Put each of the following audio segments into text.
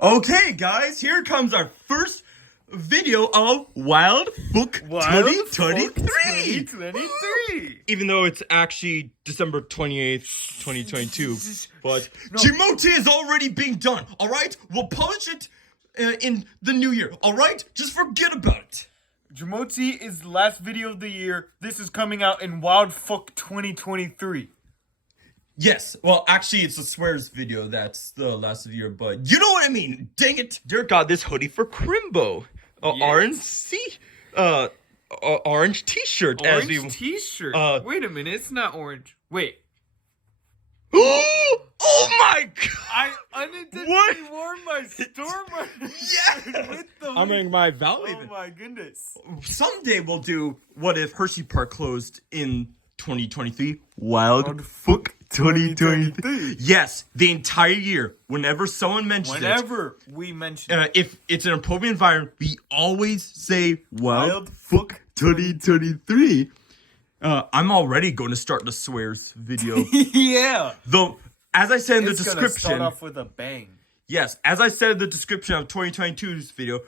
Okay, guys, here comes our first video of Wild Book 2023. 2023. Even though it's actually December 28th, 2022. But Jimoti is already being done, alright? We'll publish it in the new year, alright? Just forget about it. Jimoti is the last video of the year. This is coming out in Wild Fuck 2023. Yes, well, actually, it's a swears video that's the last of the year, but you know what I mean. Dang it. Derek got this hoodie for Crimbo. Yes. Orange t-shirt. Orange t-shirt. Wait a minute, it's not orange. Wait. Oh my god! I unintentionally wore my store Yeah! with the I'm wearing my Valley. Oh my goodness. Someday we'll do what if Hershey Park closed in 2023. Wild Fuck 2023. Yes, the entire year. Whenever someone mentions we mention it. if it's an appropriate environment, we always say Wild Fuck 2023. I'm already going to start the swears video. Yeah. Though, as I said in the It's gonna description, start off with a bang. yes, as I said in the description of 2022's video,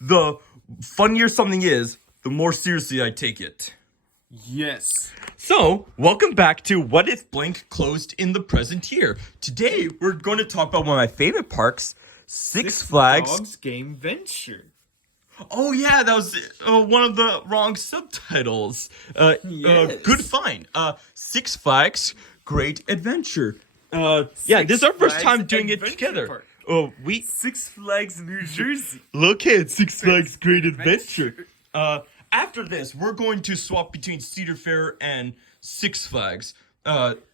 the funnier something is, the more seriously I take it. Yes. So, welcome back to What If Blank Closed in the Present Year. Today, we're going to talk about one of my favorite parks, Six Flags. Dogs Game Venture. Oh yeah, that was one of the wrong subtitles. Yes. Good find. Six Flags Great Adventure. Yeah, this is our first time doing it together. Park. Oh, Six Flags, New Jersey. look at Six Flags Great Adventure. After this, we're going to swap between Cedar Fair and Six Flags.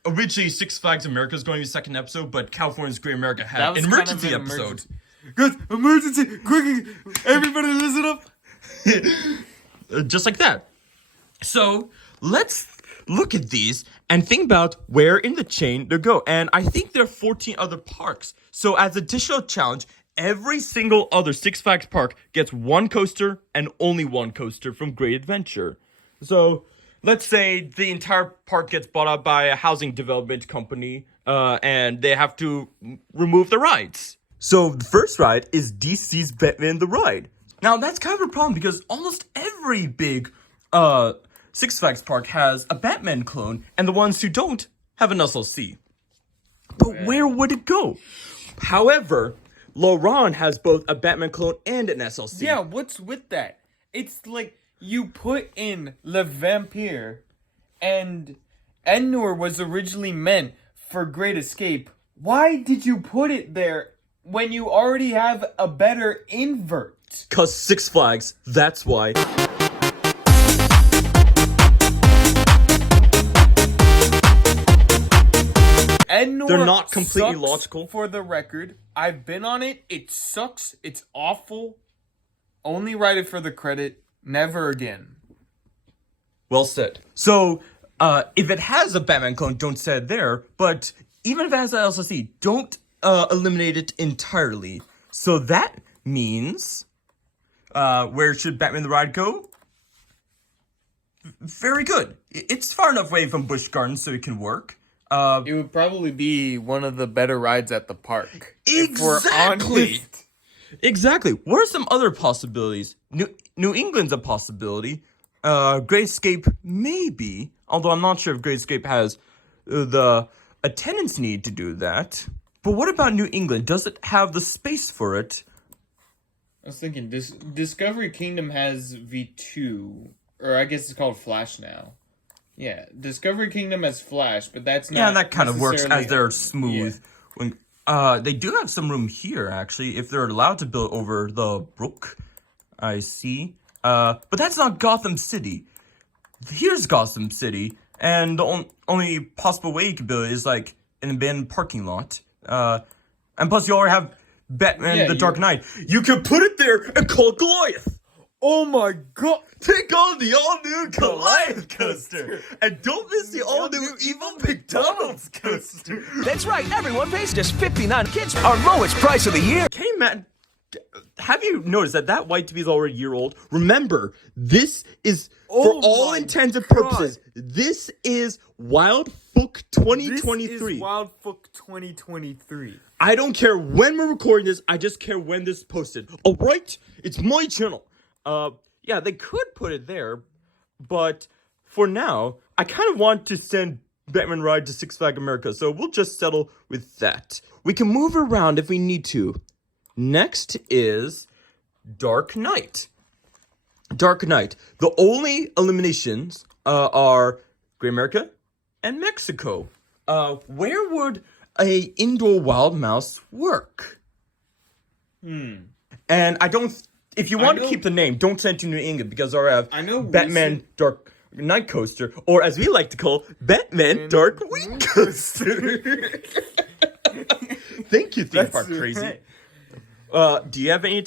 Originally, Six Flags America is going to be the second episode, but California's Great America had an emergency episode. Guys, emergency! Quick! Everybody listen up! Just like that. So, let's look at these and think about where in the chain they go. And I think there are 14 other parks. So, as additional challenge, every single other Six Flags park gets one coaster and only one coaster from Great Adventure. So, let's say the entire park gets bought out by a housing development company, and they have to remove the rides. So, the first ride is DC's Batman the Ride. Now, that's kind of a problem because almost every big Six Flags park has a Batman clone, and the ones who don't have an SLC. But where would it go? However, Laurent has both a Batman clone and an SLC. Yeah, what's with that? It's like you put in Le Vampire, and Enor was originally meant for Great Escape. Why did you put it there when you already have a better invert? 'Cause Six Flags, that's why. Enor They're not completely sucks, logical. For the record, I've been on it. It sucks. It's awful. Only write it for the credit. Never again. Well said. So, if it has a Batman clone, don't set it there. But even if it has an SLC, don't eliminate it entirely. So that means, where should Batman the Ride go? Very good. It's far enough away from Busch Gardens so it can work. It would probably be one of the better rides at the park. If we're Exactly. honest. Exactly. What are some other possibilities? New England's a possibility. Great Escape, maybe. Although I'm not sure if Great Escape has the attendance need to do that. But what about New England? Does it have the space for it? I was thinking, Discovery Kingdom has V2. Or I guess it's called Flash now. Yeah, Discovery Kingdom has Flash, but that's not. Yeah, that kind of works as they're necessarily- smooth. When they do have some room here, actually, if they're allowed to build over the brook. I see. But that's not Gotham City. Here's Gotham City, and the only possible way you could build it is like an abandoned parking lot. And plus, you already have Batman the Dark Knight. You could put it there and call it Goliath. Oh my god! Pick on the all-new Goliath coaster. And don't miss the all-new Evil McDonald's coaster. That's right, everyone pays just $59. Kids, our lowest price of the year. Okay, Matt, have you noticed that white TV is already a year old? Remember, this is, for all intents and purposes, this is Wild Fuck 2023. This is Wild Fuck 2023. I don't care when we're recording this. I just care when this is posted. All right, it's my channel. Yeah, they could put it there, but for now, I kind of want to send Batman Ride to Six Flags America, so we'll just settle with that. We can move around if we need to. Next is Dark Knight. Dark Knight. The only eliminations are Great America and Mexico. Where would a indoor wild mouse work? And I don't. If you want to keep the name, don't send to New England because I know Batman Dark Knight Coaster, or as we like to call Batman Dark Week Coaster. Thank you, Theme Park Crazy. Do you have any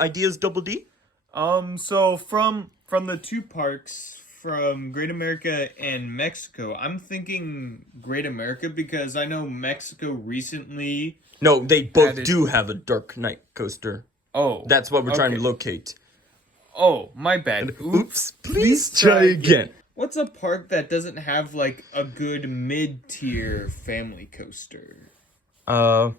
ideas, Double D? So from the two parks, from Great America and Mexico, I'm thinking Great America because I know Mexico recently... No, they both do have a Dark Knight coaster. Oh. That's what we're trying to locate. Oh, my bad. Oops, please try again. What's a park that doesn't have, like, a good mid-tier family coaster? Because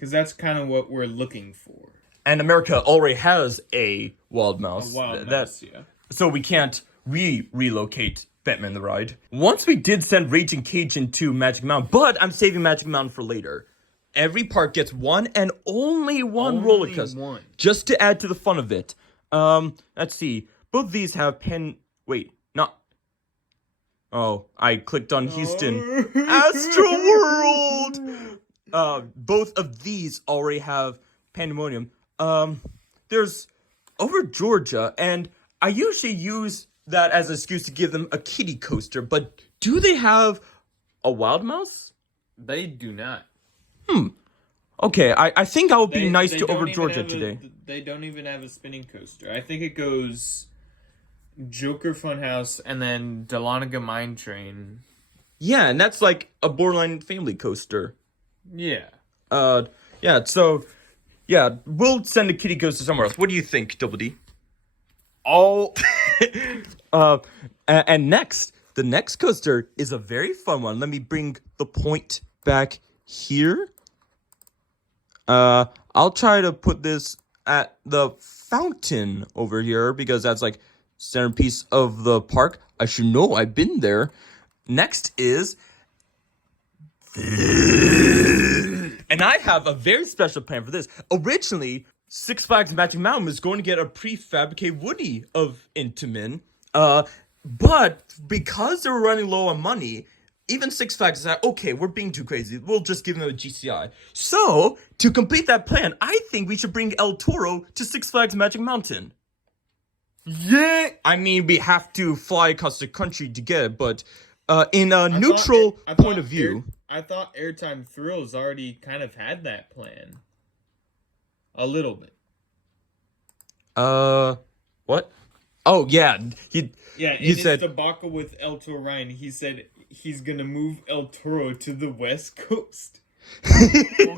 that's kind of what we're looking for. And America already has a wild mouse. A wild mouse, yeah. So we can't relocate Batman the Ride. Once we did send Raging Cajun to Magic Mountain, but I'm saving Magic Mountain for later. Every park gets one and only one roller coaster. Just to add to the fun of it. Let's see. Both these have Wait, not... Oh, I clicked on Houston. Astro World! Both of these already have Pandemonium. There's over Georgia, and I usually use that as an excuse to give them a kiddie coaster, but do they have a wild mouse? They do not. Okay, I think I will be nice to over Georgia today. They don't even have a spinning coaster. I think it goes Joker Funhouse and then Dahlonega Mine Train. Yeah, and that's like a borderline family coaster. Yeah. Yeah, so, yeah, we'll send a kiddie coaster somewhere else. What do you think, Double D? Oh. And next, the next coaster is a very fun one. Let me bring the point back here. I'll try to put this at the fountain over here because that's like centerpiece of the park. I should know, I've been there. Next is... And I have a very special plan for this. Originally, Six Flags Magic Mountain was going to get a prefabricated Woody of Intamin. But because they were running low on money, even Six Flags said, okay, we're being too crazy. We'll just give them a GCI. So, to complete that plan, I think we should bring El Toro to Six Flags Magic Mountain. Yeah! I mean, we have to fly across the country to get it, but in a neutral point of view... I thought Airtime Thrills already kind of had that plan. A little bit. What? Oh, yeah. In his debacle with El Toro Ryan, he said he's gonna move El Toro to the West Coast. Well,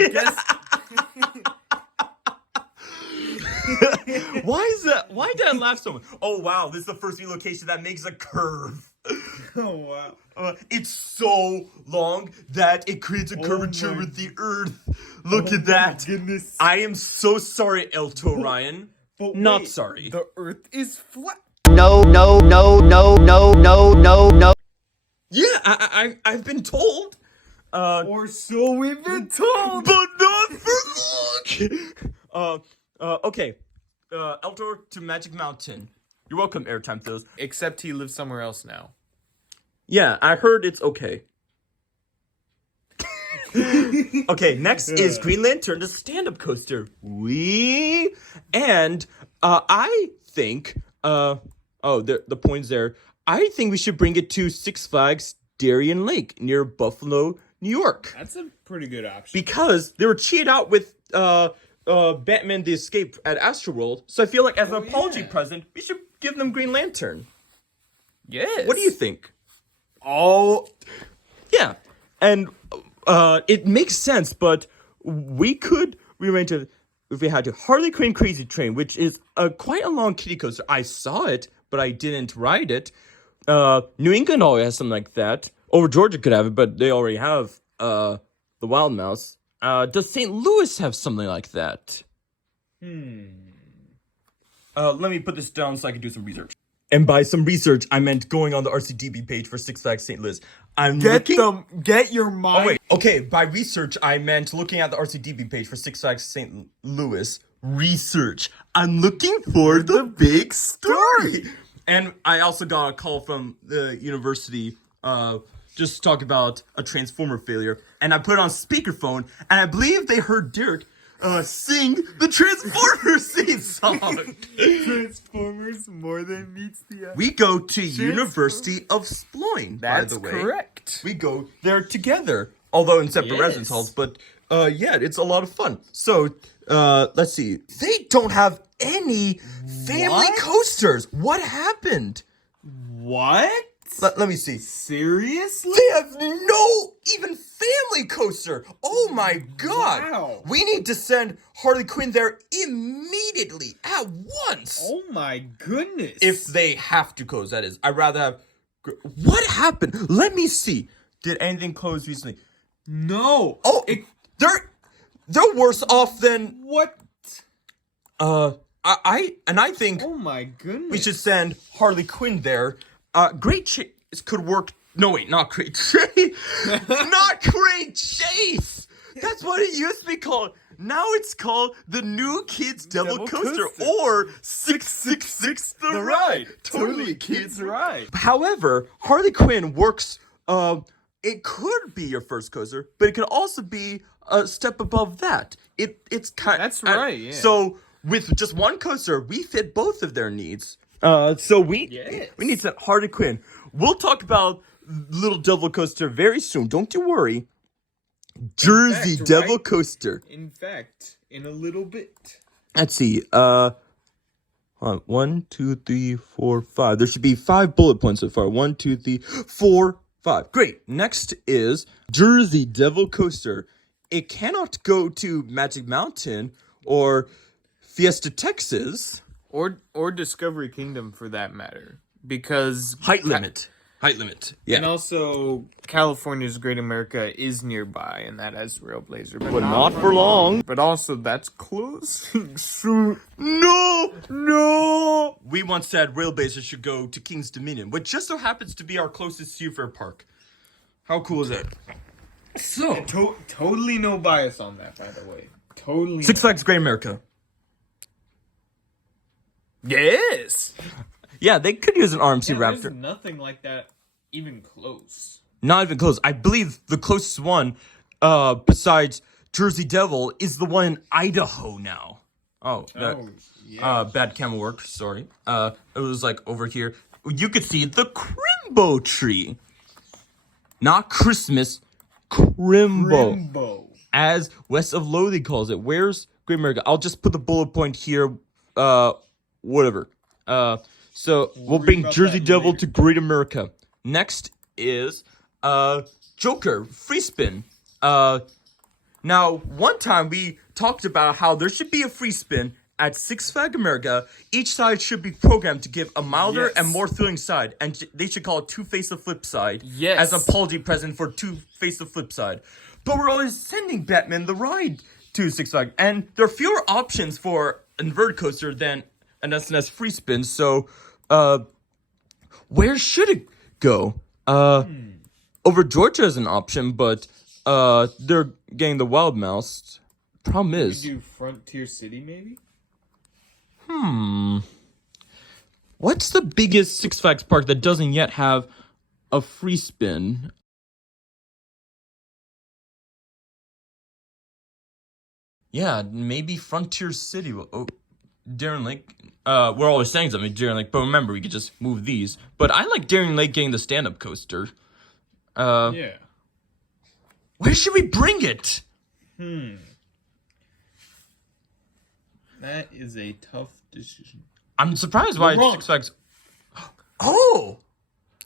Why is that? Why did I laugh so much? Oh, wow. This is the first relocation that makes a curve. Oh, wow. It's so long that it creates a curvature with the earth. Look at that. Goodness. I am so sorry, Elto Ryan. But not wait, sorry. The earth is flat. No. Yeah, I've been told. Or so we've been told. But not for long. Okay. Eltor to Magic Mountain. You're welcome, Airtime Thrills. Except he lives somewhere else now. Yeah, I heard it's okay. Okay, next is Green Lantern, the stand-up coaster. And I think, the point's there. I think we should bring it to Six Flags Darien Lake near Buffalo, New York. That's a pretty good option. Because they were cheated out with Batman the Escape at Astroworld. So I feel like as an apology present, we should give them Green Lantern. Yes. What do you think? Oh. Yeah. And it makes sense, but we could rearrange it if we had to. Harley Quinn Crazy Train, which is quite a long kiddie coaster. I saw it, but I didn't ride it. New England already has something like that. Over Georgia could have it, but they already have the Wild Mouse. Does St. Louis have something like that? Let me put this down so I can do some research. And by some research, I meant going on the RCDB page for Six Flags St. Louis. Get your mind. Oh, wait. Okay, by research, I meant looking at the RCDB page for Six Flags St. Louis. Research. I'm looking for the big story. And I also got a call from the university, just to talk about a Transformer failure. And I put it on speakerphone, and I believe they heard Derek sing the Transformers theme song. Transformers more than meets the eye. We go to University of Sployne, by That's the way. correct. We go there together, although in separate Yes. residence halls, but yeah, it's a lot of fun. So, let's see. They don't have any family What? coasters. What happened? What? Let me see. Seriously? They have no even family coaster. Oh my god. Wow. We need to send Harley Quinn there immediately, at once. Oh my goodness. If they have to close, that is. I'd rather have... What happened? Let me see. Did anything close recently? No. Oh, they're worse off than... What? I think Oh my goodness. we should send Harley Quinn there. Great Chase could work... No, wait, not Great Chase. Not Great Chase. That's what it used to be called. Now it's called the New Kids Devil Coaster, or 666 The Ride. Totally Kids Ride. However, Harley Quinn works, it could be your first coaster, but it could also be a step above that. It's kind That's right, yeah. So, with just one coaster, we fit both of their needs. So we need to send Harley Quinn. We'll talk about Little Devil Coaster very soon. Don't you worry. Jersey fact, Devil right? Coaster. In fact, in a little bit. Let's see. Hold on. 1, 2, 3, 4, 5. There should be 5 bullet points so far. 1, 2, 3, 4, 5. Great. Next is Jersey Devil Coaster. It cannot go to Magic Mountain or Fiesta Texas. Or Discovery Kingdom for that matter. Because Height limit. Yeah. And also California's Great America is nearby and that has Railblazer. But not for long. But also that's closing soon. No! We once said Railblazer should go to King's Dominion, which just so happens to be our closest Seafair park. How cool is that? So, Totally no bias on that, by the way. Totally. Six Flags Great America. Yes. Yeah, they could use an RMC There's Raptor. nothing like that even close. Not even close. I believe the closest one, besides Jersey Devil, is the one in Idaho now. Bad camera work. Sorry. It was like over here. You could see the Crimbo tree. Not Christmas. Crimbo. As West of Lothian calls it. Where's Great America? I'll just put the bullet point here. Whatever. So we'll bring about Jersey that Devil later. to Great America. Next is Joker free spin. Now one time we talked about how there should be a free spin at Six Flags America. Each side should be programmed to give a milder Yes. and more thrilling side, and they should call it Two-Face the Flip Side. Yes. As an apology present for Two-Face the Flip Side. But we're always sending Batman the ride to Six Flags, and there are fewer options for inverted coaster than an SNS free spin. So, where should it go? Over Georgia is an option, but they're getting the Wild Mouse. Problem is, Do Frontier City maybe? what's the biggest Six Flags park that doesn't yet have a free spin? Yeah, maybe Frontier City. Oh, Darien Lake. We're always saying something, Darien Lake, but remember, we could just move these. But I like Darien Lake getting the stand-up coaster. Yeah. Where should we bring it? That is a tough decision. I'm surprised why Laurent. Six Flags. Oh!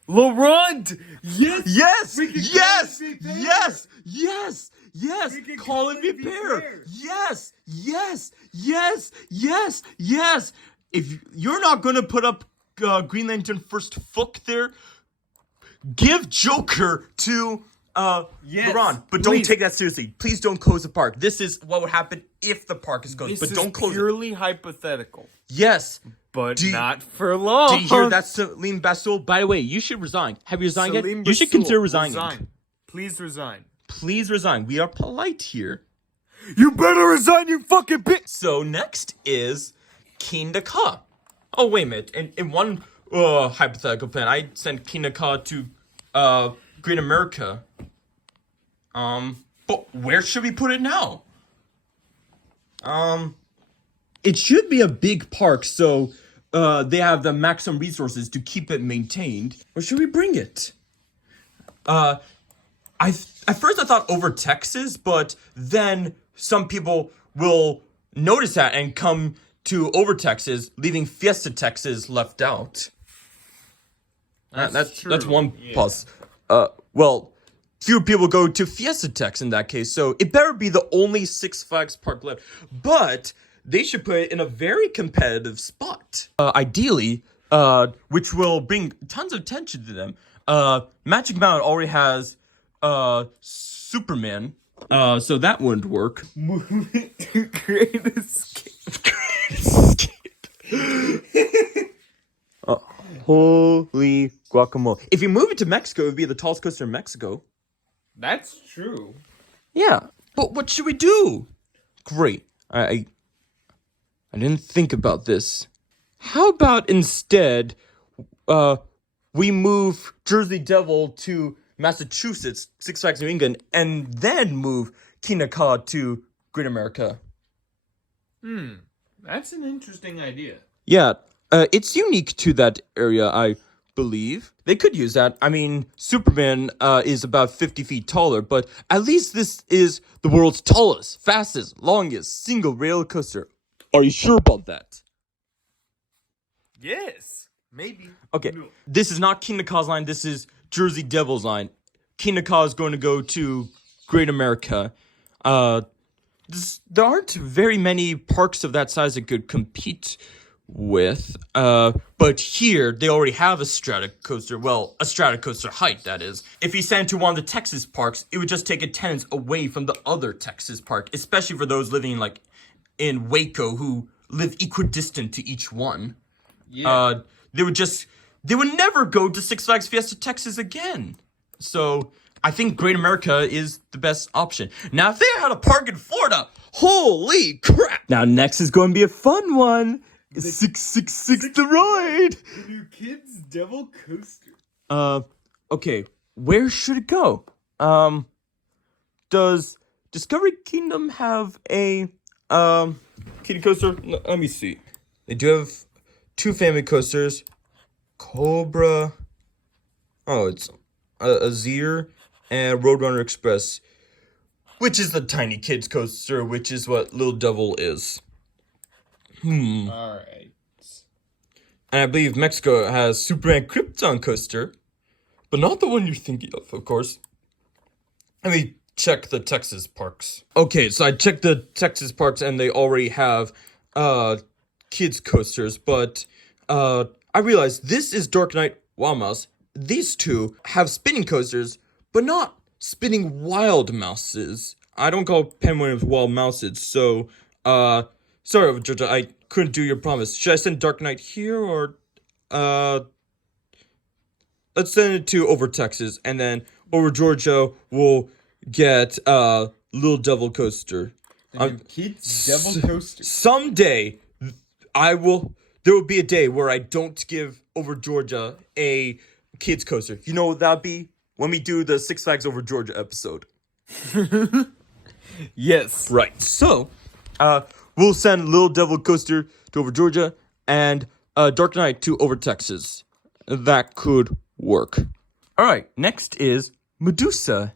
Laurent! Yes! Yes! We can Yes! call it Prepare. Yes! Yes! Yes! We can Call it Prepare! Yes! Yes! Yes! Yes! Yes! If you're not gonna put up Green Lantern First Fook there, give Joker to Yes, Laurent, but don't please. take that seriously. Please don't close the park. This is what would happen if the park is closed, This but is don't close it. purely hypothetical, Yes. but Do you- not for long. Did you hear that, Selim Bassoul? By the way, you should resign. Have you resigned yet? Selim You should Bassoul, consider resigning. resign. Please resign. Please resign. We are polite here. You better resign, you fucking bitch. So next is Kindaka. Oh, wait a minute. In one hypothetical plan, I sent Kindaka to Great America. But where should we put it now? It should be a big park, so they have the maximum resources to keep it maintained. Where should we bring it? At first I thought over Texas, but then some people will notice that and come to over Texas, leaving Fiesta Texas left out. That's true, one yeah. plus. Well, few people go to Fiesta Tex in that case, so it better be the only Six Flags park left. But they should put it in a very competitive spot. Ideally, which will bring tons of attention to them. Magic Mountain already has Superman, so that wouldn't work. Movement to Great Escape. Holy guacamole! If you move it to Mexico, it would be the tallest coaster in Mexico. That's true. Yeah, but what should we do? Great. I didn't think about this. How about instead, we move Jersey Devil to Massachusetts, Six Flags New England, and then move Kinaka to Great America? That's an interesting idea. Yeah, it's unique to that area, I believe. They could use that. I mean, Superman is about 50 feet taller, but at least this is the world's tallest, fastest, longest single rail coaster. Are you sure about that? Yes, maybe. Okay, No. this is not Kinaka's line. This is Jersey Devil's line. Kinaka is going to go to Great America. There aren't very many parks of that size that could compete with. But here, they already have a strata coaster. Well, a strata coaster height, that is. If you send it to one of the Texas parks, it would just take attendance away from the other Texas park, especially for those living in Waco who live equidistant to each one. Yeah. They would never go to Six Flags Fiesta Texas again. So I think Great America is the best option. Now, if they had a park in Florida, holy crap! Now, next is going to be a fun one. 666 the ride. The new Kids Devil Coaster. Okay, where should it go? Does Discovery Kingdom have a kiddie coaster? Let me see. They do have two family coasters. Cobra. Oh, it's Azir and Roadrunner Express, which is the tiny kids coaster, which is what Little Devil is. All right. And I believe Mexico has Superman Krypton coaster, but not the one you're thinking of course. Let me check the Texas parks. Okay, so I checked the Texas parks and they already have kids coasters, but I realized this is Dark Knight Wild Mouse. These two have spinning coasters, but not spinning wild mouses. I don't call Penn Williams wild mouses, so sorry, Georgia, I couldn't do your promise. Should I send Dark Knight here, or let's send it to over Texas, and then over Georgia we'll get Little Devil coaster. The new Kids Devil Coaster. Someday there will be a day where I don't give over Georgia a kids coaster. You know what that'd be? When we do the Six Flags over Georgia episode. Yes. Right. So, we'll send Little Devil Coaster to over Georgia and Dark Knight to over Texas. That could work. All right. Next is Medusa.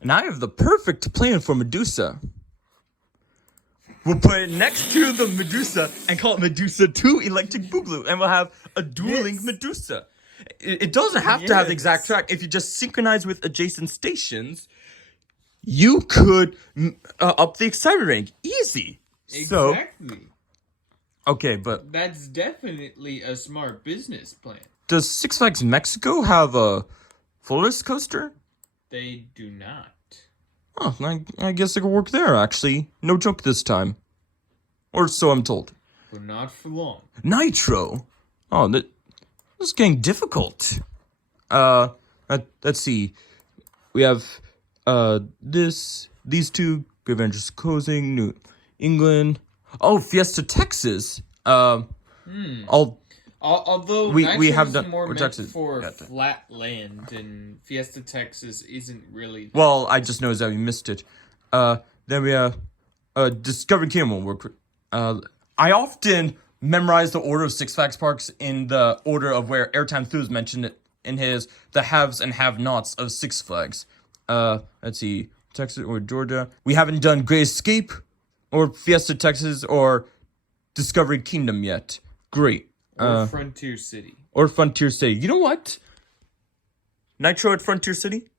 And I have the perfect plan for Medusa. We'll put it next to the Medusa and call it Medusa 2 Electric Boogaloo. And we'll have a dueling Medusa. It doesn't have to have the exact track. If you just synchronize with adjacent stations, you could up the excitement rank. Easy. Exactly. Okay, but That's definitely a smart business plan. does Six Flags Mexico have a Flores coaster? They do not. Oh, I guess it could work there, actually. No joke this time. Or so I'm told. But not for long. Nitro? Oh, this is getting difficult. Let's see. We have, these two, Good Ventures Closing, New England. Oh, Fiesta, Texas. Although we Nitro have is done more meant Texas. for flat land, and Fiesta, Texas isn't really... Well, I just noticed that we missed it. Then we have, Discovery Kingdom will work. I often memorize the order of Six Flags parks in the order of where Airtime Thews mentioned it in his The Haves and Have-Nots of Six Flags. Let's see, Texas or Georgia. We haven't done Great Escape or Fiesta, Texas or Discovery Kingdom yet. Great. Or Frontier City. Or Frontier City. You know what? Nitro at Frontier City?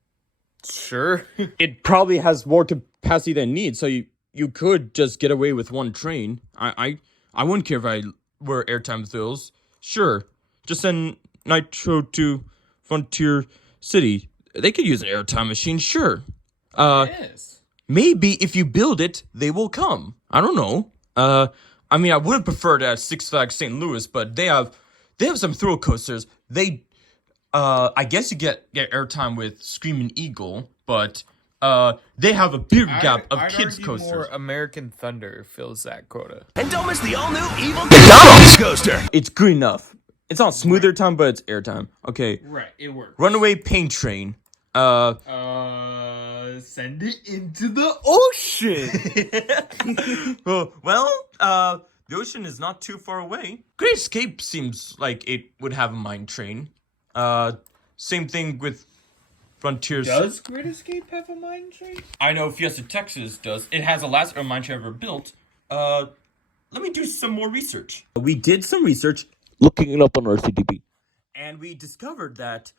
Sure. It probably has more capacity than needs, so you could just get away with one train. I wouldn't care if I were Airtime Thrills. Sure. Just send Nitro to Frontier City. They could use an airtime machine, sure. Yes. Maybe if you build it, they will come. I don't know. I mean, I would have preferred at Six Flags St. Louis, but they have some thrill coasters. I guess you get airtime with Screaming Eagle, but they have a big gap of kids coasters. More American Thunder fills that quota. And don't miss the all-new Evil McDonald's coaster. It's good enough. It's not smooth airtime, but it's airtime. Okay. Right, it works. Runaway Pain Train. Send it into the ocean. The ocean is not too far away. Great Escape seems like it would have a mine train. Same thing with Frontiers. Does Great Escape have a mine train? I know Fiesta Texas does. It has the last mine train ever built. Let me do some more research. We did some research, looking it up on RCDB, and we discovered that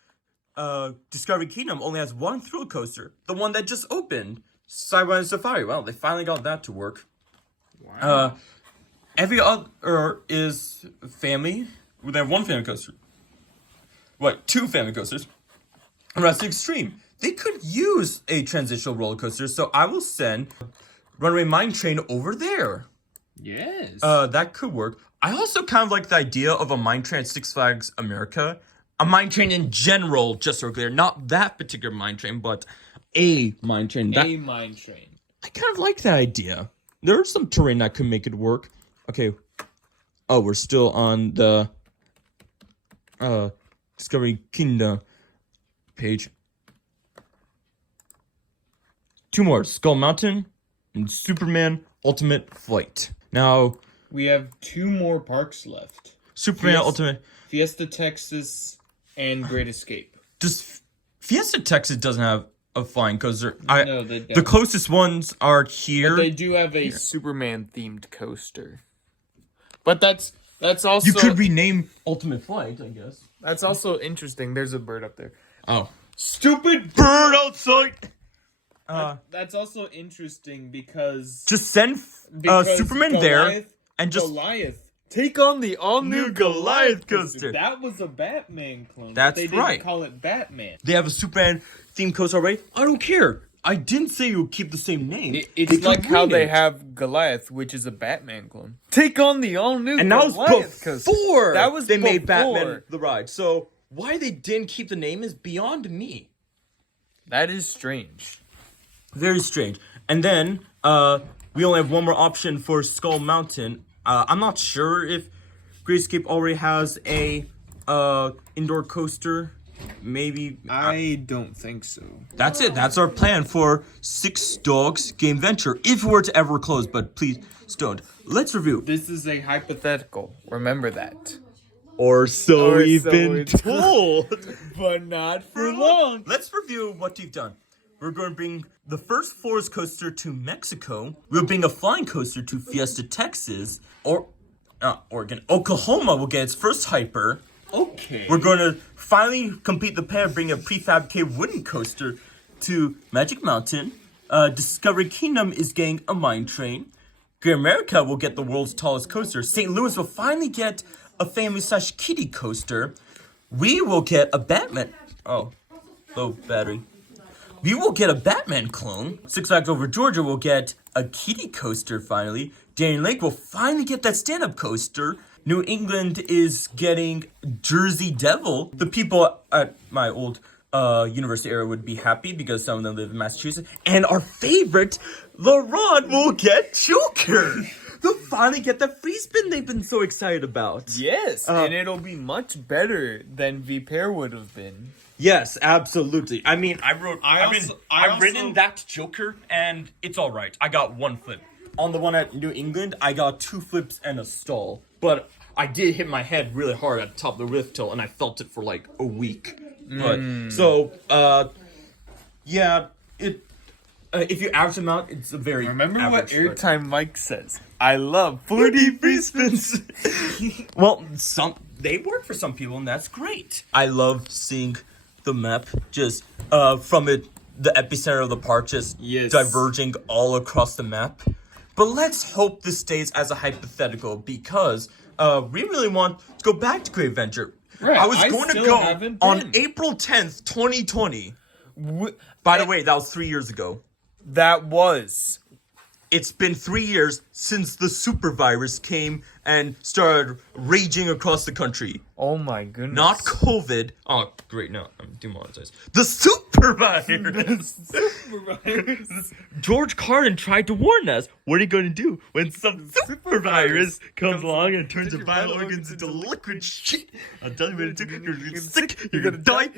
Discovery Kingdom only has one thrill coaster, the one that just opened, Sidewise Safari. Well, they finally got that to work. Wow. Every other is family. They have one family coaster. Two family coasters. Rest Extreme. They could use a transitional roller coaster, so I will send Runaway Mine Train over there. Yes. That could work. I also kind of like the idea of a mine train at Six Flags America. A mine train in general, just so clear. Not that particular mine train, but a mine train. A mine train. I kind of like that idea. There's some terrain that could make it work. Okay. Oh, we're still on the Discovery Kingdom page. Two more. Skull Mountain and Superman Ultimate Flight. Now, we have two more parks left. Superman Ultimate... Fiesta Texas and Great Escape. Fiesta Texas doesn't have a flying coaster. No, they don't. The closest ones are here. But they do have a Superman themed coaster. But that's also You could rename Ultimate Flight, I guess. That's also interesting. There's a bird up there. Oh. Stupid Bird outside! That's also interesting because Just send Superman there and just Goliath. Take on the all-new Goliath coaster. That was a Batman clone. That's they right. didn't call it Batman. They have a Superman themed coaster already. I don't care. I didn't say you would keep the same name. It's like how they have Goliath, which is a Batman clone. Take on the all-new and that was Goliath before that was they made before. Batman the ride. So why they didn't keep the name is beyond me. That is strange. Very strange. And then we only have one more option for Skull Mountain. I'm not sure if Great Escape already has a indoor coaster. Maybe. I don't think so. That's it. That's our plan for Six Dogs Game Venture. If it were to ever close, but please don't. Let's review. This is a hypothetical. Remember that. Or so we've so been we're told. But not for long. Let's review what you've done. We're going to bring the first Forest coaster to Mexico. We'll bring a flying coaster to Fiesta, Texas. Oregon. Oklahoma will get its first hyper. Okay. We're going to finally complete the plan, bring a prefabricated wooden coaster to Magic Mountain. Discovery Kingdom is getting a mine train. Great America will get the world's tallest coaster. St. Louis will finally get a family/kiddie coaster. We will get a Batman. Oh, low battery. We will get a Batman clone. Six Flags Over Georgia will get a kitty coaster finally. Darien Lake will finally get that stand-up coaster. New England is getting Jersey Devil. The people at my old university area would be happy because some of them live in Massachusetts. And our favorite, LaRon, will get Joker. They'll finally get that free spin they've been so excited about. Yes, and it'll be much better than V-Pair would have been. Yes, absolutely. I mean, I've also- written that Joker, and it's all right. I got one flip. On the one at New England, I got 2 flips and a stall. But I did hit my head really hard at the top of the rift tilt, and I felt it for like a week. But yeah, it. If you average them out, it's a very Remember what average start. Airtime Mike says? I love 40 free spins. Well, they work for some people, and that's great. I love seeing the map just from the epicenter of the park just diverging all across the map. But let's hope this stays as a hypothetical because we really want to go back to Great Adventure. Right, I was I going to still go haven't on been. April 10th, 2020. By the way, that was 3 years ago. That was. It's been 3 years since the super virus came and started raging across the country. Oh my goodness. Not COVID. Oh, great. No, I'm demonetized. The super virus. George Carlin tried to warn us. What are you going to do when some super virus comes along and turns your vital organs into liquid shit? I'll tell you what to do. You're going to get sick. You're going to die.